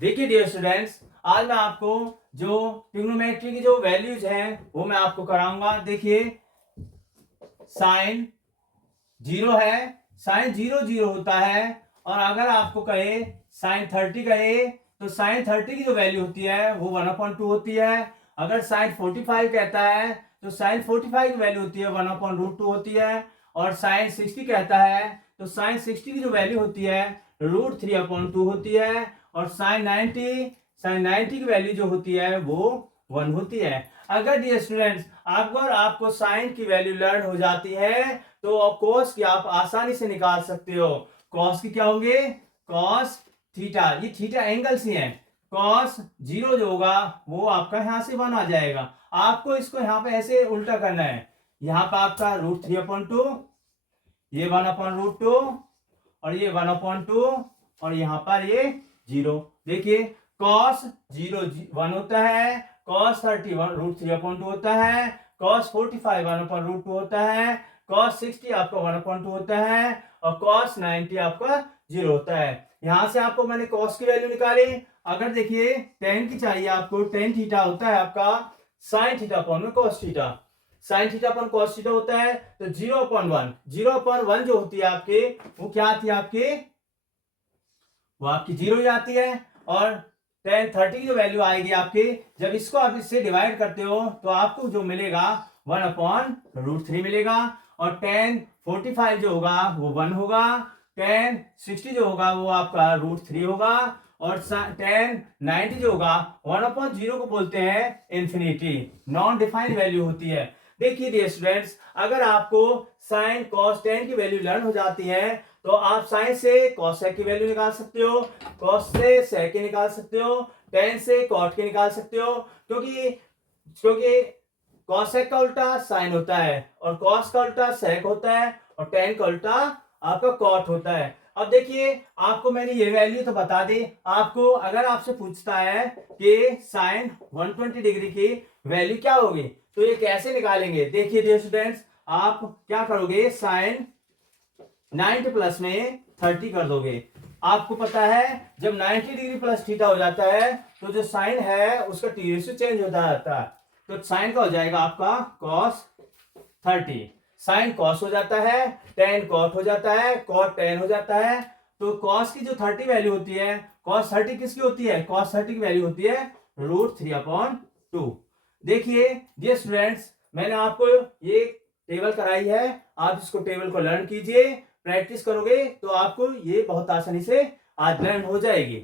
देखिए dear students, आज मैं आपको जो ट्रिग्नोमेट्री की जो वैल्यूज हैं वो मैं आपको कराऊंगा। देखिए साइन जीरो है, साइन जीरो जीरो होता है। और अगर आपको कहे साइन 30 कहे तो साइन 30 की जो वैल्यू होती है वो 1/2 होती है। अगर साइन 45 कहता है तो साइन 45 की वैल्यू होती है 1/√2 होती है। और साइन 60 कहता है तो साइन 60 की जो वैल्यू होती है √3/2 होती है। और साइन 90 की वैल्यू जो होती है वो 1 होती है। अगर डियर स्टूडेंट्स अगर आपको साइन की वैल्यू लर्न हो जाती है तो कॉस की आप आसानी से निकाल सकते हो। कॉस की क्या होंगे? कॉस थीटा, ये थीटा एंगल्स ही है। कॉस जीरो जो होगा वो आपका यहां से 1 आ जाएगा। आपको इसको यहां पे ऐसे उल्टा करना है। यहां पर आपका √3/2, ये 1/√2 और ये 1/2 और यहां पर ये जीरो। देखिए कॉस जीरो 1 होता है, कॉस 30 √3/2 होता है, कॉस 45 1/√2 होता है, कॉस 60 आपका 1/2 होता है और कॉस 90 आपका जीरो होता है। यहां से आपको मैंने कॉस की वैल्यू निकाली। अगर देखिए टेन की चाहिए आपको, टेन थीटा होता है आपका साइन थीटा अपॉन में cos theta. Sine theta upon cos theta होता है तो 0/1, 0/1 जो होती है आपकी वो क्या आती है आपकी? वो आपकी जीरो ही आती है। और टेन 30 की जो वैल्यू आएगी आपकी, जब इसको आप इससे डिवाइड करते हो तो आपको जो मिलेगा 1/√3 मिलेगा। और टेन 45 जो होगा वो 1 होगा, टेन 60 जो होगा वो आपका √3 होगा और टेन 90 जो होगा 1/0 को बोलते हैं इंफिनिटी, नॉन डिफाइंड वैल्यू होती है। देखिए डियर स्टूडेंट्स, अगर आपको साइन कॉस टेन की वैल्यू लर्न हो जाती है तो आप साइन से कॉसेक की वैल्यू निकाल सकते हो, कॉस से सेक की निकाल सकते हो, टेन से कॉट की निकाल सकते हो। क्योंकि क्योंकि कॉसेक का उल्टा साइन होता है और कॉस का उल्टा सेक होता है और टेन का उल्टा आपका कॉट होता है। अब देखिए आपको मैंने ये वैल्यू तो बता दी। आपको अगर आपसे पूछता है कि साइन 120 डिग्री की वैल्यू क्या होगी तो ये कैसे निकालेंगे? देखिए डियर स्टूडेंट्स, आप क्या करोगे, साइन 90 प्लस में 30 कर दोगे। आपको पता है जब 90 डिग्री प्लस थीटा हो जाता है तो जो साइन है उसका टी रेशियो चेंज होता जाता है। तो साइन का हो जाएगा आपका cos 30, साइन कॉस हो जाता है, टेन कॉट हो जाता है, कॉट टेन हो जाता है। तो कॉस की जो 30 वैल्यू होती है, कॉस 30 किसकी होती है? कॉस 30 की वैल्यू होती है √3/2। देखिए डियर स्टूडेंट्स, मैंने आपको ये टेबल कराई है, आप इसको टेबल को लर्न कीजिए, प्रैक्टिस करोगे तो आपको ये बहुत आसानी से आज लर्न हो जाएगी।